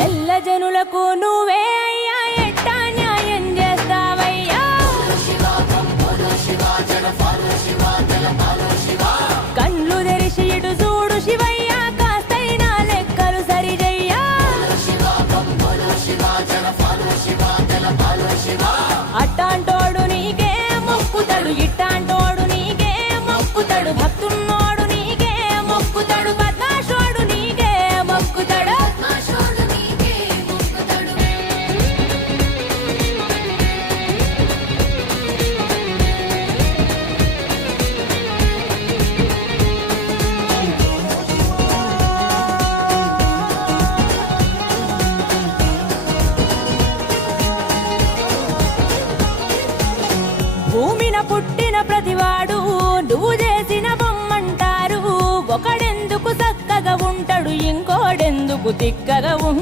ఎల్ల జనులకు నువ్వే అయ్యా ఎట్టా న్యాయం చేస్తావయ్యా కళ్ళు తెరిచి ఇటు చూడు శివయ్య కాస్తైనా లెక్కలు సరిజయ్యా అట్టాంటోడు నీకే మొక్కుతాడు ఇట్టాంటోడు నీకే మొక్కుతాడు భక్తున్నోడు నీకే మొక్కుతాడు బద్మాషోడు నీకే మొక్కుతాడు భూమిన పుట్టిన ప్రతివాడు నువ్వు చేసిన బొమ్మంటారు ఒకడెందుకు చక్కగా ఉంటాడు ఇంకోడెందుకు తిక్కగా ఉంటాడు